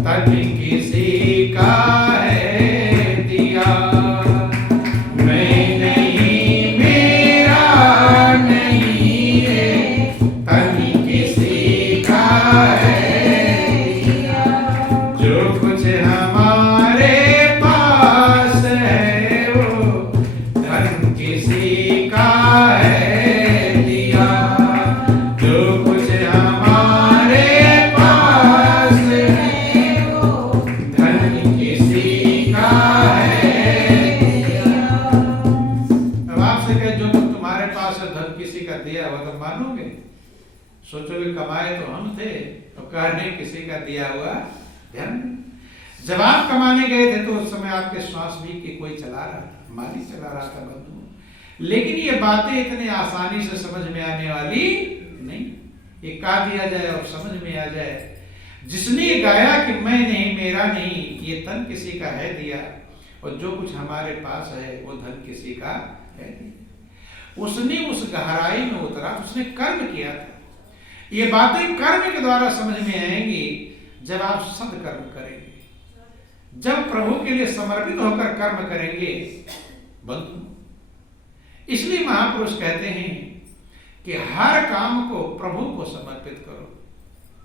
तन किसी का है दिया, मैं नहीं मेरा नहीं है, तन किसी का है दिया। जो कुछ हमारे पास है वो धन किसी का है दिया, जो कुछ हमारे पास है वो धन किसी का है दिया। अब आपसे कहे जो कुछ तुम्हारे पास है धन किसी का दिया हुआ, तो मानोगे? सोचोगे कमाए तो हम थे, तो कहने किसी का दिया हुआ धन। जब आप कमाने गए थे तो उस समय आपके श्वास भी कि कोई चला रहा था, मालिक चला रहा था, बंधु। लेकिन ये बातें इतनी आसानी से समझ में आने वाली नहीं। ये कहा दिया जाए और समझ में आ जाए। जिसने गाया कि मैं नहीं मेरा नहीं, ये तन किसी का है दिया, और जो कुछ हमारे पास है वो धन किसी का है दिया। उसने उस गहराई में उतरा, उसने कर्म किया था। ये बातें कर्म के द्वारा समझ में आएंगी जब आप सदकर्म करेंगे, जब प्रभु के लिए समर्पित होकर कर्म करेंगे। बंधु, इसलिए महापुरुष कहते हैं कि हर काम को प्रभु को समर्पित करो।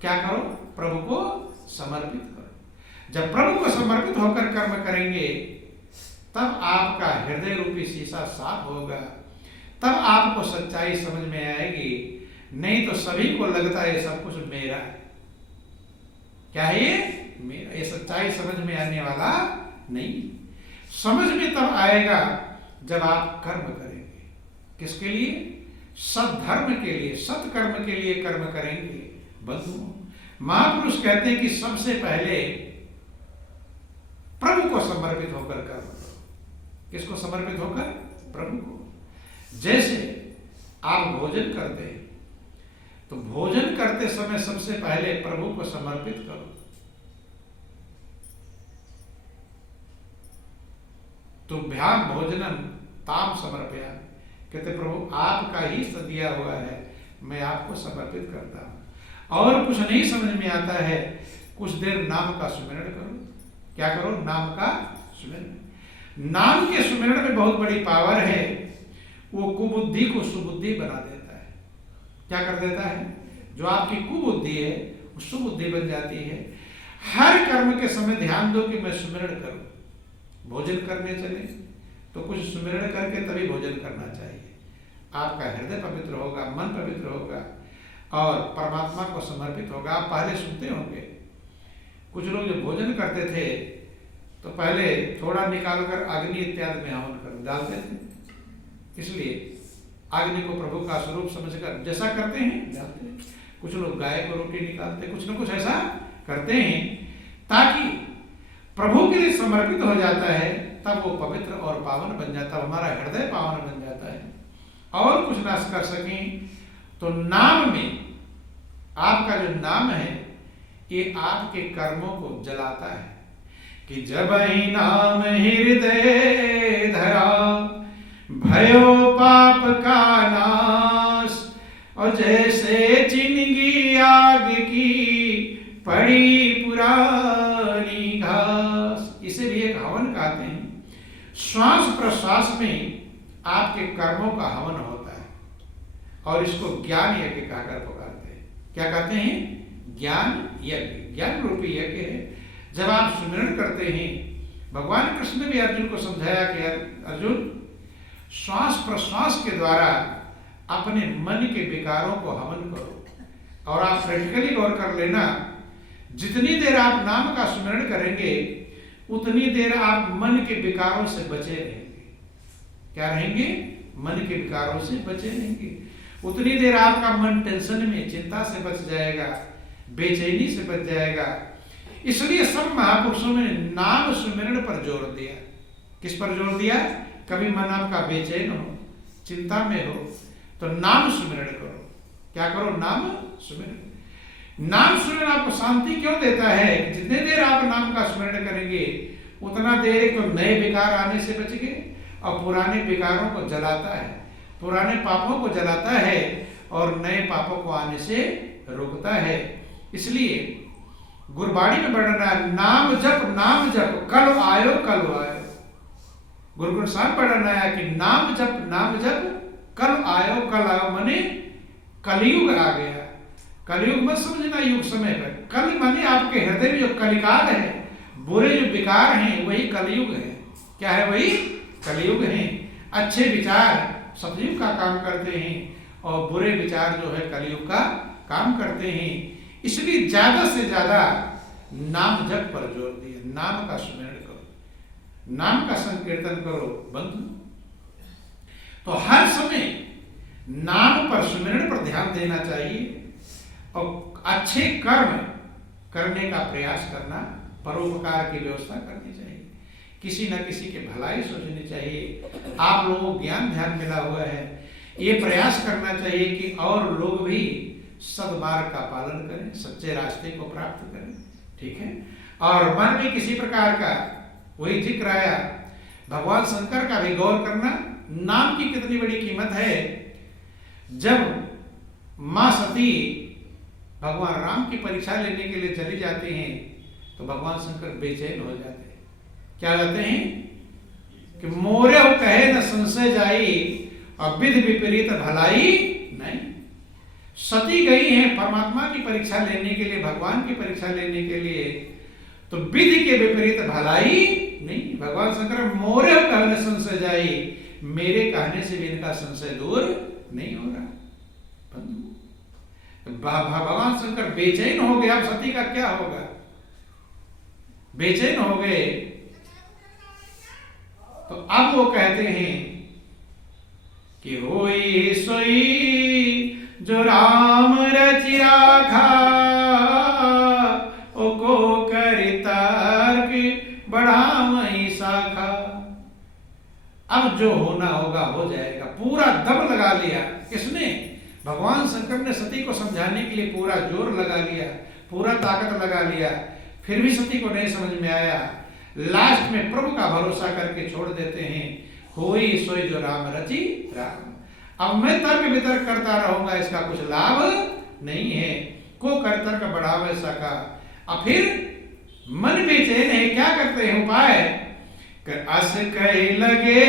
क्या करो? प्रभु को समर्पित करो। जब प्रभु को समर्पित होकर कर्म करेंगे तब आपका हृदय रूपी शीशा साफ होगा, तब आपको सच्चाई समझ में आएगी। नहीं तो सभी को लगता है सब कुछ मेरा है। क्या है ये? मेरा। ये सच्चाई समझ में आने वाला नहीं। समझ में तब आएगा जब आप कर्म करेंगे। किसके लिए? सद्धर्म के लिए, सत्कर्म के लिए कर्म करेंगे। बंधुओं, महापुरुष कहते हैं कि सबसे पहले प्रभु को समर्पित होकर कर्म करो। किसको समर्पित होकर? प्रभु को। जैसे आप भोजन करते हैं तो भोजन करते समय सबसे पहले प्रभु को समर्पित करो। तुभ्याम भोजनम ताम समर्पयामि। कहते प्रभु आपका ही दिया हुआ है, मैं आपको समर्पित करता हूं। और कुछ नहीं समझ में आता है, कुछ देर नाम का सुमिरन करो। क्या करो? नाम का सुमिरन। नाम के सुमिरन में बहुत बड़ी पावर है। वो कुबुद्धि को सुबुद्धि बना देता है। क्या कर देता है? जो आपकी कुबुद्धि है वो सुबुद्धि बन जाती है। हर कर्म के समय ध्यान दो कि मैं सुमिरन करूं। भोजन करने चले तो कुछ सुमिरन करके तभी भोजन करना चाहिए। आपका हृदय पवित्र होगा, मन पवित्र होगा और परमात्मा को समर्पित होगा। आप पहले सुनते होंगे कुछ लोग जो भोजन करते थे तो पहले थोड़ा निकालकर अग्नि इत्यादि में हवन कर डालते थे। इसलिए अग्नि को प्रभु का स्वरूप समझकर जैसा करते हैं डालते हैं। कुछ लोग गाय को रोटी निकालते, कुछ न कुछ ऐसा करते हैं ताकि प्रभु के लिए समर्पित हो जाता है, तब वो पवित्र और पावन बन जाता है। हमारा हृदय पावन बन जाता है। और कुछ ना कर सकें तो नाम में, आपका जो नाम है ये आपके कर्मों को जलाता है। कि जब ही नाम हृदय धरा भयो पाप का नाश, और जैसे चिनगी आग की पड़ी पुरानी घास। इसे भी एक हवन कहते हैं। श्वास प्रश्वास में आपके कर्मों का हवन होता है और इसको ज्ञान यज्ञ कहकर पुकारते हैं। क्या कहते हैं? ज्ञान यज्ञ। ज्ञान रूपी यज्ञ है। जब आप सुमिरन करते हैं, भगवान कृष्ण ने भी अर्जुन को समझाया कि अर्जुन, श्वास प्रश्वास के द्वारा अपने मन के विकारों को हवन करो। और आप प्रैक्टिकली गौर कर लेना, जितनी देर आप नाम का सुमिरन करेंगे उतनी देर आप मन के विकारों से बचे रहेंगे। क्या रहेंगे? मन के विकारों से बचे रहेंगे। उतनी देर आपका मन टेंशन में, चिंता से बच जाएगा, बेचैनी से बच जाएगा। इसलिए सब महापुरुषों ने नाम सुमिरन पर जोर दिया। किस पर जोर दिया? कभी मन आपका बेचैन हो, चिंता में हो तो नाम सुमिरन करो। क्या करो? नाम सुमिरन। नाम सुमिरन आपको शांति क्यों देता है? जितने देर आप नाम का सुमिरन करेंगे उतना देर तो नए विकार आने से बच गए और पुराने विकारों को जलाता है, पुराने पापों को जलाता है और नए पापों को आने से रोकता है। इसलिए गुरबाणी में वर्णन है, नाम जप कल आयो कल आयो। गुरु ग्रंथ साहब वर्णन आया कि नाम जप कल आयो माने कलयुग आ गया। कलयुग मत समझना युग समय पर, कल माने आपके हृदय में जो कलिकाल है, बुरे जो विकार हैं वही कलयुग है। क्या है? वही कलयुग है। अच्छे विचार सतयुग का काम करते हैं और बुरे विचार जो है कलयुग का काम करते हैं। इसलिए ज्यादा से ज्यादा नाम जप पर जोर दिया, नाम का स्मरण करो, नाम का संकीर्तन करो बंधु। तो हर समय नाम पर, स्मरण पर ध्यान देना चाहिए और अच्छे कर्म करने का प्रयास करना, परोपकार की व्यवस्था करनी चाहिए, किसी न किसी की भलाई सोचनी चाहिए। आप लोगों को ज्ञान ध्यान मिला हुआ है, ये प्रयास करना चाहिए कि और लोग भी सद्मार्ग का पालन करें, सच्चे रास्ते को प्राप्त करें। ठीक है। और मन में किसी प्रकार का वही जिक्र आया, भगवान शंकर का भी गौर करना, नाम की कितनी बड़ी कीमत है। जब मां सती भगवान राम की परीक्षा लेने के लिए चली जाती हैं तो भगवान शंकर बेचैन हो जाते हैं। क्या जाते हैं कि मोरे हो कहे न संशय जाई और विधि विपरीत भलाई नहीं। सती गई हैं परमात्मा की परीक्षा लेने के लिए, भगवान की परीक्षा लेने के लिए, तो विधि के विपरीत भलाई नहीं। भगवान शंकर मोरे हो कहे न संशय जाई, मेरे कहने से भी इनका संशय दूर नहीं हो रहा। भगवान शंकर बेचैन हो गए। अब सती का क्या होगा? बेचैन हो गए तो अब वो कहते हैं कि होई सोई जो राम रचि राखा, ओ को करि तर्क बढ़ावई शाखा। अब जो होना होगा हो जाएगा। पूरा दम लगा लिया किसने? भगवान शंकर ने सती को समझाने के लिए पूरा जोर लगा लिया, पूरा ताकत लगा लिया, फिर भी सती को नहीं समझ में आया। लास्ट में प्रभु का भरोसा करके छोड़ देते हैं, होई सोई जो राम रचि राम। अब मैं तर्क वितर्क करता रहूंगा, इसका कुछ लाभ नहीं है। को कर तर्क बढ़ावे सका। अब फिर मन बेचैन है, क्या करते हैं उपाय? कर अस कहे लगे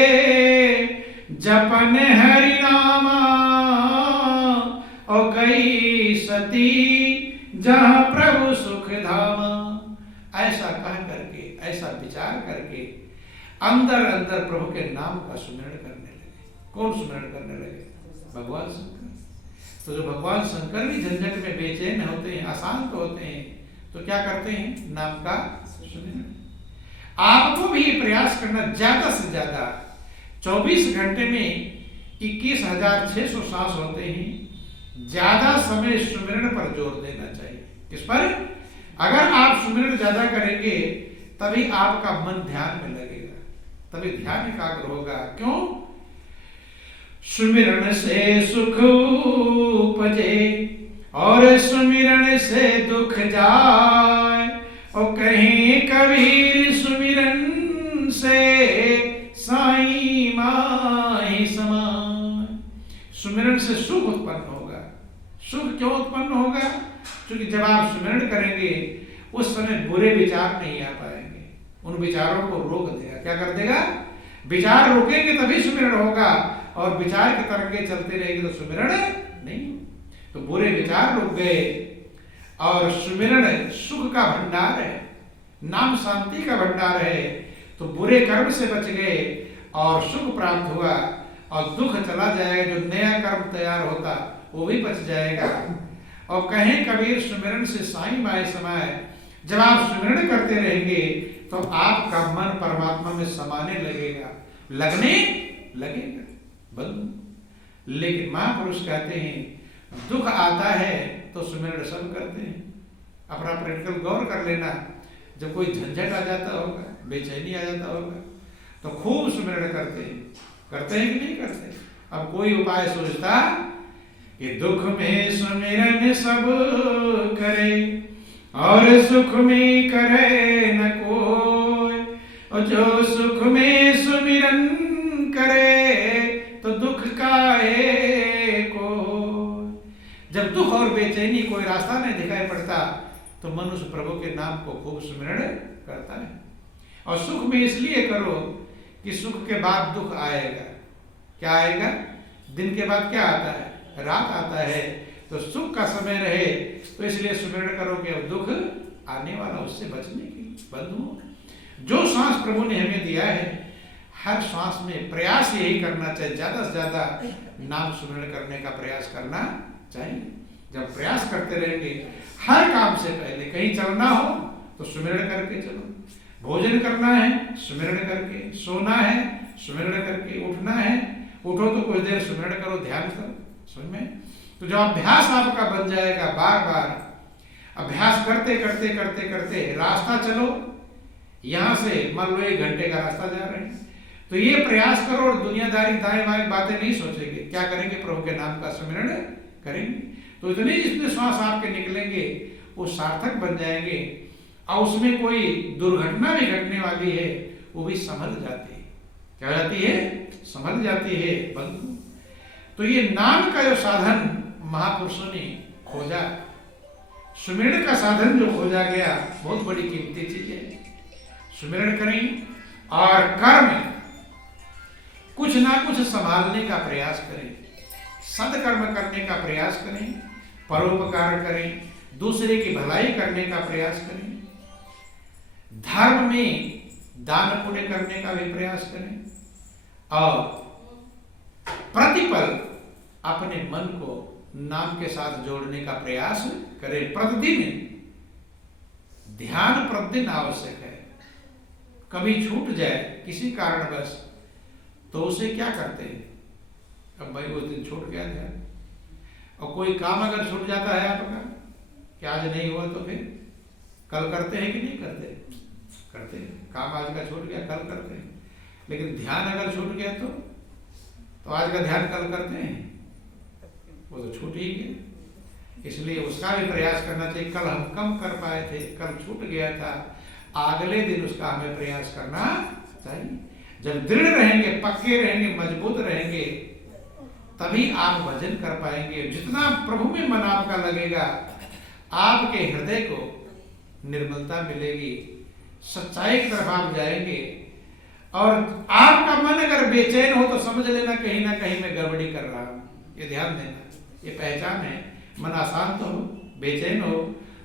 जपन हरि नामा, और गई सती जहां प्रभु सुख धामा। ऐसा कह करके, ऐसा विचार करके अंदर अंदर प्रभु के नाम का स्मरण करने लगे। कौन स्मरण करने लगे? भगवान शंकर। तो जो भगवान शंकर भी झंझट में बेचैन होते हैं, अशांत होते हैं, तो क्या करते हैं? नाम का स्मरण। आपको भी ये प्रयास करना, ज्यादा से ज्यादा 24 घंटे में 21,600 सांस होते हैं, ज्यादा समय सुमिरन पर जोर देना चाहिए। किस पर? अगर आप सुमिरन ज्यादा करेंगे तभी आपका मन ध्यान में लगेगा, तभी ध्यान एकाग्र होगा। क्यों? सुमिरन से सुख उपजे और सुमिरन से दुख जाए, और कहीं कबीर सुमिरन से साईं माही समाए। सुमिरन से सुख उत्पन्न होगा। सुख क्यों उत्पन्न होगा? क्योंकि जब आप सुमिरन करेंगे उस समय बुरे विचार नहीं आ पाएंगे, उन विचारों को रोक देगा। क्या कर देगा? विचार रोकेंगे तभी सुमिरन होगा, और विचार के तरंगे चलते रहेंगे तो सुमिरन नहीं। तो बुरे विचार रुक गए और सुमिरन सुख का भंडार है, नाम शांति का भंडार है। तो बुरे कर्म से बच गए और सुख प्राप्त हुआ, और दुख चला जाएगा। जो नया कर्म तैयार होता वो भी बच जाएगा। और कहें कबीर सुमिरन से साईं माए समाए। जब आप सुमिरन करते रहेंगे तो आपका मन परमात्मा में समाने लगेगा, लगने लगेगा बंधु। लेकिन महापुरुष कहते हैं दुख आता है तो सुमिरन सब करते हैं। अपना प्रैक्टिकल गौर कर लेना, जब कोई झंझट आ जाता होगा, बेचैनी आ जाता होगा, तो खूब सुमिरन करते हैं कि नहीं करते? अब कोई उपाय सोचता कि दुख में सुमिरन सब करे और सुख में करे न कोई, और जो सुख में सुमिरन करे तो दुख काहे को। जब दुख और बेचैनी कोई रास्ता नहीं दिखाई पड़ता तो मनुष्य प्रभु के नाम को खूब स्मरण करता है। और सुख में इसलिए करो कि सुख के बाद दुख आएगा। क्या आएगा? दिन के बाद क्या आता है? रात आता है। तो सुख का समय रहे तो इसलिए स्मरण करो कि अब दुख आने वाला, उससे बचने के लिए। बंधुओं, जो सांस प्रभु ने हमें दिया है, हर सांस में प्रयास यही करना चाहिए, ज्यादा से ज्यादा नाम स्मरण करने का प्रयास करना चाहिए। जब प्रयास करते रहेंगे, हर काम से पहले कहीं चलना हो तो स्मरण करके चलो, भोजन करना है स्मरण करके, सोना है स्मरण करके, उठना है उठो तो कुछ देर स्मरण करो, ध्यान करो। समझ में? तो जब अभ्यास आपका बन जाएगा, बार बार अभ्यास करते करते करते करते रास्ता चलो, यहां से मान लो 1 घंटे का रास्ता जा रहे हैं, तो ये प्रयास करो और दुनियादारी दाएं बाएं बातें नहीं सोचेंगे। क्या करेंगे? प्रभु के नाम का स्मरण करेंगे। तो इतने जितने श्वास आपके निकलेंगे वो सार्थक बन जाएंगे, और उसमें कोई दुर्घटना भी घटने वाली है वो भी संभल जाती है। क्या जाती है? संभल जाती है। बंधु, तो ये नाम का जो साधन महापुरुषों ने खोजा, सुमिरन का साधन जो खोजा गया, बहुत बड़ी कीमती चीज है। सुमिरन करें और कर्म कुछ ना कुछ संभालने का प्रयास करें, सदकर्म करने का प्रयास करें, परोपकार करें, दूसरे की भलाई करने का प्रयास करें, धर्म में दान पुण्य करने का भी प्रयास करें, और प्रतिपल अपने मन को नाम के साथ जोड़ने का प्रयास करें। प्रतिदिन ध्यान प्रतिदिन आवश्यक है। कभी छूट जाए किसी कारणवश तो उसे क्या करते हैं? अब भाई वो दिन छूट गया ध्यान, और कोई काम अगर छूट जाता है आपका कि आज नहीं हुआ तो फिर कल करते हैं कि नहीं करते? करते हैं। काम आज का छूट गया कल करते हैं, लेकिन ध्यान अगर छूट गया तो आज का ध्यान कल करते हैं? वो तो छूट ही गया। इसलिए उसका भी प्रयास करना चाहिए। कल हम कम कर पाए थे, कल छूट गया था, अगले दिन उसका हमें प्रयास करना चाहिए। जब दृढ़ रहेंगे, पक्के रहेंगे, मजबूत रहेंगे, तभी आप भजन कर पाएंगे। जितना प्रभु में मन आपका लगेगा, आपके हृदय को निर्मलता मिलेगी, सच्चाई की तरफ आप जाएंगे। और आपका मन अगर बेचैन हो तो समझ लेना कहीं ना कहीं मैं गड़बड़ी कर रहा हूं। ये ध्यान देना, ये पहचान है। मन अशांत हो, बेचैन हो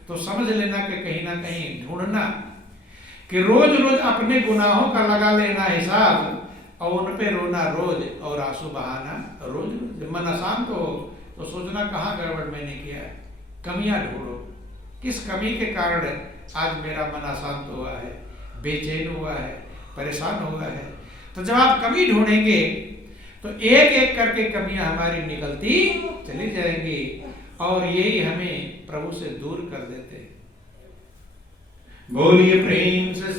तो समझ लेना कि कहीं ना कहीं ढूंढना कि रोज रोज अपने गुनाहों का लगा लेना हिसाब, और उन पे रोना रोज और आंसू बहाना रोज रोज। जब मन अशांत हो तो सोचना कहाँ गड़बड़ मैंने किया है, कमियां ढूंढो। किस कमी के कारण आज मेरा मन अशांत हुआ है, बेचैन हुआ है, परेशान हुआ है? तो जब आप कमी ढूंढेंगे तो एक एक करके कमियां हमारी निकलती चली जाएंगी, और यही हमें प्रभु से दूर कर देते हैं। बोलिए प्रेम से